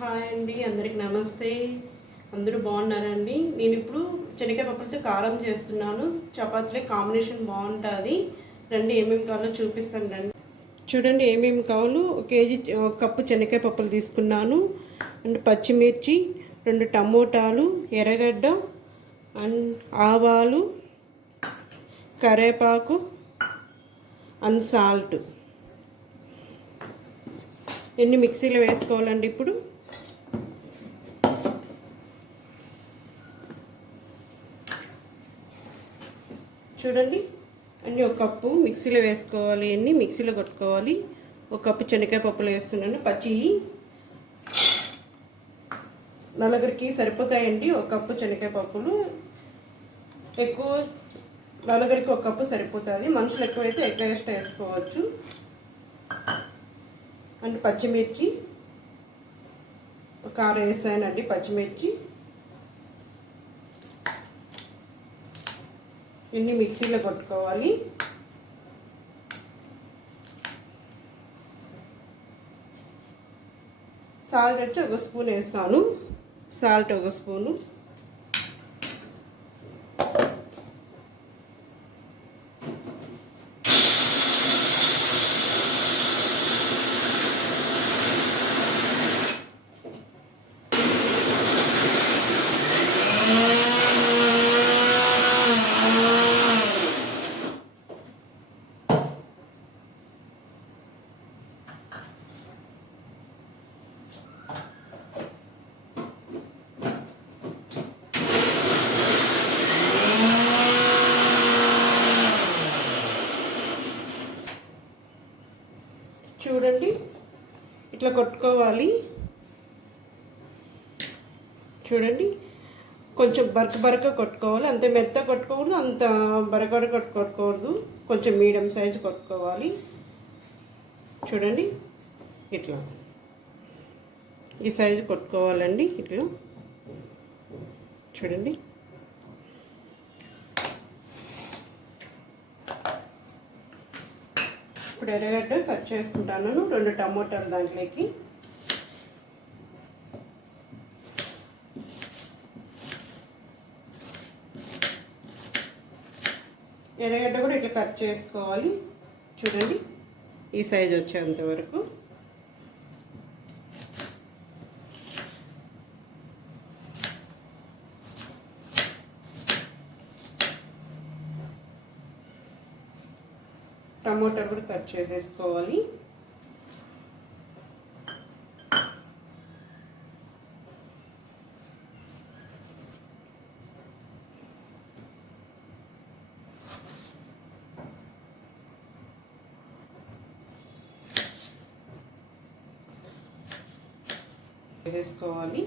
Hi అండి, అందరికి నమస్తే. అందరూ బాగున్నారండి. నేను ఇప్పుడు శనగకాయ పప్పులతో కారం చేస్తున్నాను. చపాతీలో కాంబినేషన్ బాగుంటుంది. రండి, ఏమేమి కావాలో చూపిస్తాను రండి. చూడండి ఏమేమి కావాలో. 1 కేజీ కప్పు శనగకాయ పప్పులు తీసుకున్నాను. అండ్ పచ్చిమిర్చి, 2 టమోటాలు, ఎర్రగడ్డ, అండ్ ఆవాలు, కరివేపాకు అండ్ సాల్ట్. ఎన్ని మిక్సీలో వేసుకోవాలండి. ఇప్పుడు చూడండి అన్నీ 1 కప్పు మిక్సీలో వేసుకోవాలి. అన్నీ మిక్సీలో కొట్టుకోవాలి. 1 కప్పు శనగకాయ పప్పులు వేస్తున్నాను. పచ్చి నలుగురికి సరిపోతాయండి. 1 కప్పు శనగకాయ పప్పులు. ఎక్కువ నలుగురికి 1 కప్పు సరిపోతుంది. మనుషులు ఎక్కువైతే ఎక్స్ట్రా వేసుకోవచ్చు. అండ్ పచ్చిమిర్చి ఒక 6 వేసానండి. పచ్చిమిర్చి ఇన్ని మిక్సీలో కొట్టుకోవాలి. సాల్ట్ వచ్చి 1 స్పూన్ వేస్తాను. Salt 1 spoon. చూడండి ఇట్లా కొట్టుకోవాలి. చూడండి కొంచెం బరక కొట్టుకోవాలి. అంత మెత్త కొట్టుకోకూడదు, అంత బరక కొట్టుకోకూడదు. కొంచెం మీడియం సైజు కొట్టుకోవాలి. చూడండి ఇట్లా ఈ సైజు కొట్టుకోవాలండి. ఇట్లా చూడండి. ఇప్పుడు ఎర్రగడ్డ కట్ చేసుకుంటాను. 2 టమోటాలు దాంట్లోకి. ఎర్రగడ్డ కూడా ఇట్లా కట్ చేసుకోవాలి. చూడండి ఈ సైజు వచ్చేంత వరకు. టమోటాలు కూడా కట్ చేసేసుకోవాలి. వేసుకోవాలి.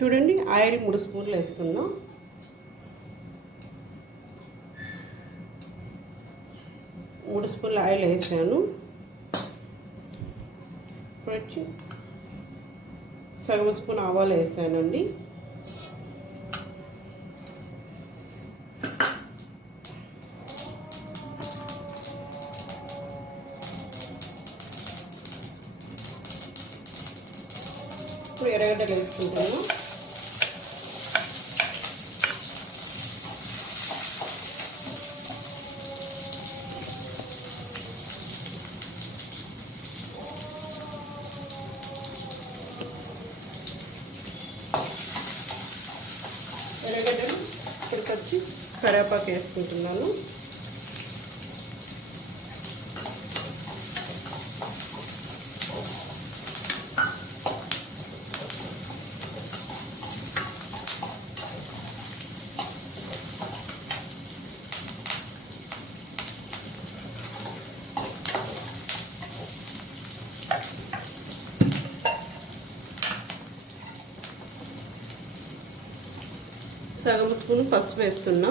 చూడండి ఆయిల్ 3 స్పూన్లు వేస్తున్నాం. 3 స్పూన్ల ఆయిల్ వేసాను. ఇప్పుడు వచ్చి సగం స్పూన్ ఆవాలు వేసానండి. ఇప్పుడు ఎర్రగడ్డలు వేసుకుంటాను. ఎర్రగడ్డలు ఇక్కడికి వచ్చి కరివేపాకు వేసుకుంటున్నాను. సగం స్పూన్ పసుపు వేస్తున్నా.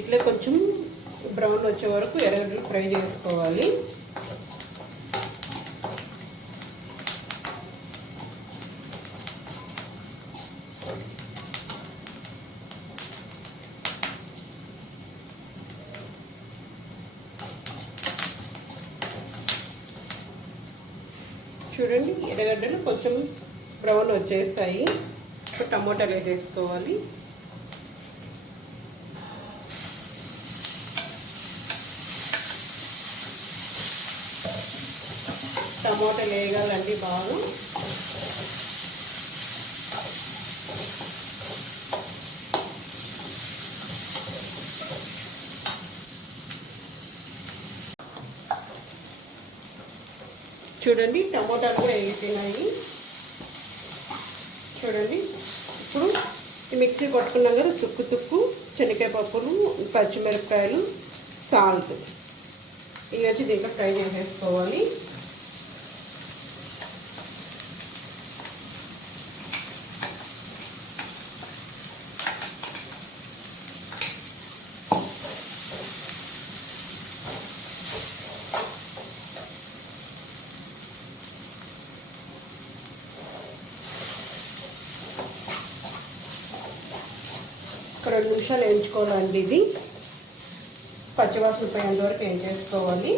ఇట్లా కొంచెం బ్రౌన్ వచ్చే వరకు ఎర్రగడ్డలు ఫ్రై చేసుకోవాలి. చూడండి ఎర్రగడ్డలు కొంచెం బ్రౌన్ వచ్చేస్తాయి. ఇప్పుడు టమోటాలు వేసేసుకోవాలి. టమోటాలు వేయాలండి బాగా. చూడండి టమోటాలు కూడా వేసినాయి. చూడండి ఇప్పుడు మిక్సీ కొట్టుకున్నాం కదా, తుక్కు శనగకాయ పప్పులు, పచ్చిమిరపకాయలు, సాల్ట్ ఇవి వచ్చి దీంట్లో ఫ్రై చేసేసుకోవాలి. ఒక 2 నిమిషాలు వేయించుకోవాలండి. ఇది పచ్చివాసన పోయేంత వరకు వేయించేసుకోవాలి.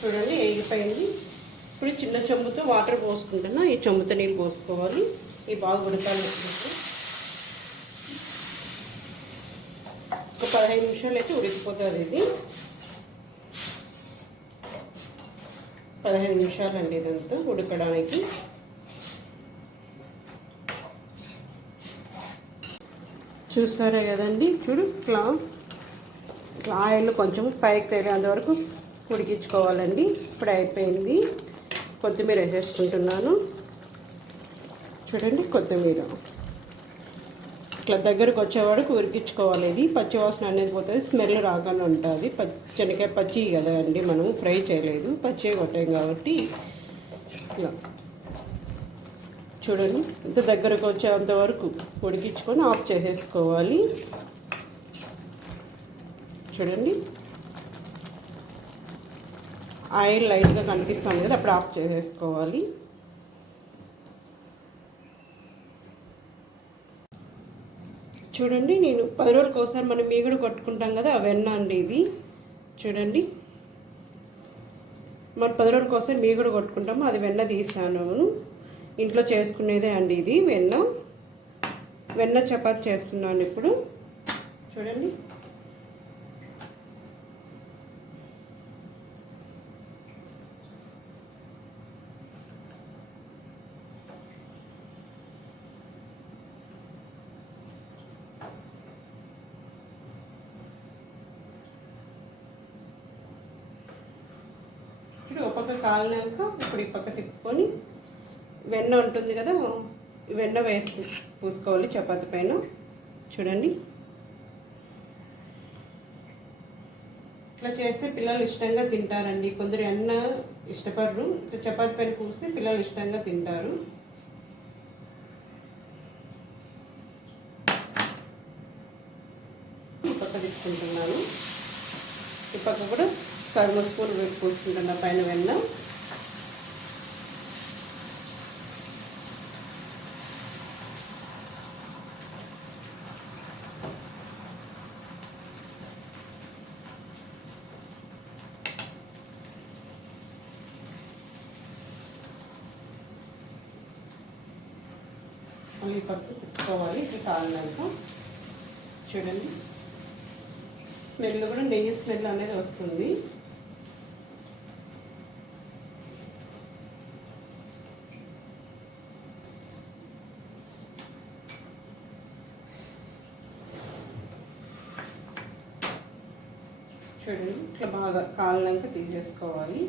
చూడండి వేగిపోయింది. ఇప్పుడు చిన్న చెంబుతో వాటర్ పోసుకుంటున్నా. ఈ చెంబుతో నీళ్ళు పోసుకోవాలి. ఈ బాగా ఉడకాలి. ఒక 15 నిమిషాలు అయితే ఉడికిపోతుంది. ఇది 15 నిమిషాలండి ఇదంతా ఉడకడానికి. చూసారా కదండి, చూడు ఇట్లా ఆయిల్ కొంచెం పైకి తేలేంత వరకు ఉడికించుకోవాలండి. ఇప్పుడు అయిపోయింది. కొత్తిమీర వేసేసుకుంటున్నాను. చూడండి కొత్తిమీర ఇట్లా దగ్గరకు వచ్చే వరకు ఉడికించుకోవాలి. ఇది పచ్చివాసన అనేది పోతుంది, స్మెల్ రాకుండా ఉంటుంది. శనగకాయ పచ్చి కదా అండి, మనం ఫ్రై చేయలేదు, పచ్చి కొట్టాం కాబట్టి ఇట్లా చూడండి ఇంత దగ్గరకు వచ్చేంత వరకు ఉడికించుకొని ఆఫ్ చేసేసుకోవాలి. చూడండి ఆయిల్ లైట్గా కనిపిస్తుంది కదా, అప్పుడు ఆఫ్ చేసేసుకోవాలి. చూడండి నేను 10 రోజులకు ఒకసారి మనం మీగడ కొట్టుకుంటాం కదా, ఆ వెన్న అండి ఇది. చూడండి మనం 10 రోజులకు ఒకసారి మీగడ కొట్టుకుంటాము, అది వెన్న తీసాను. ఇంట్లో చేసుకునేదే అండి ఇది వెన్న చపాతి చేస్తున్నాను ఇప్పుడు. చూడండి ఒక పక్క కాలినాక ఇప్పుడు ఈ పక్క తిప్పుకొని వెన్న ఉంటుంది కదా, వెన్న వేసి పూసుకోవాలి చపాతి పైన. చూడండి ఇట్లా చేస్తే పిల్లలు ఇష్టంగా తింటారండి. కొందరు వెన్న ఇష్టపడరు, చపాతి పైన పూస్తే పిల్లలు ఇష్టంగా తింటారు. ఈ పక్క తిప్పుకుంటున్నాను. ఈ పక్క కూడా 1 స్పూన్ పూసుకుంటున్నా పైన వెన్న. మళ్ళీ పప్పు తిప్పుకోవాలి. ఇది కాలినాక చూడండి స్మెల్ కూడా నెయ్యి స్మెల్ అనేది వస్తుంది. చూడండి ఇట్లా బాగా కాలినాక తీసేసుకోవాలి.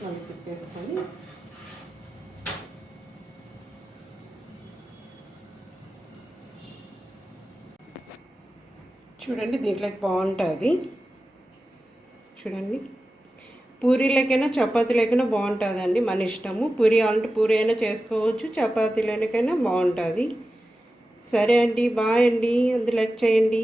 మళ్ళీ తిప్పేసుకొని చూడండి దీంట్లోకి బాగుంటుంది. చూడండి పూరీలకైనా చపాతీలకైనా బాగుంటుందండి, మన ఇష్టము. పూరీ కావాలంటే పూరీ అయినా చేసుకోవచ్చు, చపాతీలకైనా బాగుంటుంది. సరే అండి, బాయ్ అండి, అందులో లైక్ చేయండి.